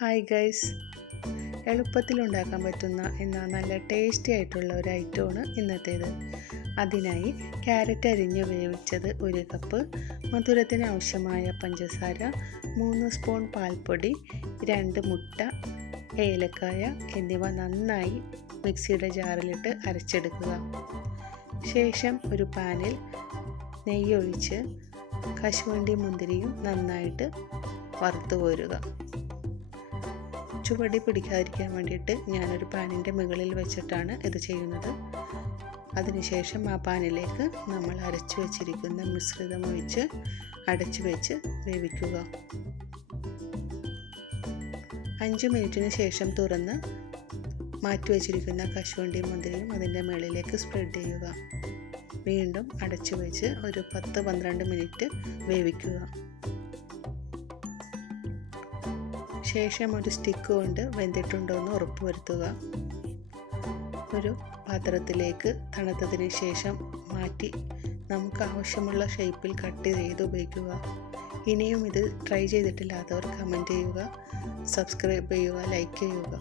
Hi guys, എളുപ്പത്തിൽ ഉണ്ടാക്കാൻ പറ്റുന്ന എന്നാൽ നല്ല ടേസ്റ്റി ആയിട്ടുള്ള ഒരു ഐറ്റമാണ് ഇന്നത്തേത്. അതിനായി ക്യാരറ്റ് അരിഞ്ഞ് വേവിച്ചത് 1 കപ്പ്, മധുരത്തിന് ആവശ്യമായ പഞ്ചസാര, 3 സ്പൂൺ പാൽപ്പൊടി, 2 മുട്ട, ഏലക്കായ എന്നിവ നന്നായി മിക്സിയുടെ ജാറിലിട്ട് അരച്ചെടുക്കുക. ശേഷം ഒരു പാനിൽ നെയ്യ് ഒഴിച്ച് കശുവണ്ടി മുന്തിരിയും നന്നായിട്ട് വറുത്ത് കോരുക. ചുവടി പിടിക്കാതിരിക്കാൻ വേണ്ടിയിട്ട് ഞാനൊരു പാനിൻ്റെ മുകളിൽ വെച്ചിട്ടാണ് ഇത് ചെയ്യുന്നത്. അതിനുശേഷം ആ പാനിലേക്ക് നമ്മൾ അരച്ചു വച്ചിരിക്കുന്ന മിശ്രിതം ഒഴിച്ച് അടച്ചു വെച്ച് വേവിക്കുക. 5 മിനിറ്റിന് ശേഷം തുറന്ന് മാറ്റി വച്ചിരിക്കുന്ന കശുവണ്ടി മുന്തിരിയും അതിൻ്റെ മുകളിലേക്ക് സ്പ്രെഡ് ചെയ്യുക. വീണ്ടും അടച്ചു വെച്ച് ഒരു 10-12 മിനിറ്റ് വേവിക്കുക. ശേഷം ഒരു സ്റ്റിക്ക് കൊണ്ട് വെന്തിട്ടുണ്ടോ എന്ന് ഉറപ്പുവരുത്തുക. ഒരു പാത്രത്തിലേക്ക് തണുത്തതിന് ശേഷം മാറ്റി നമുക്ക് ആവശ്യമുള്ള ഷേപ്പിൽ കട്ട് ചെയ്ത് ഉപയോഗിക്കുക. ഇനിയും ഇത് ട്രൈ ചെയ്തിട്ടില്ലാത്തവർ കമൻറ്റ് ചെയ്യുക, സബ്സ്ക്രൈബ് ചെയ്യുക, ലൈക്ക് ചെയ്യുക.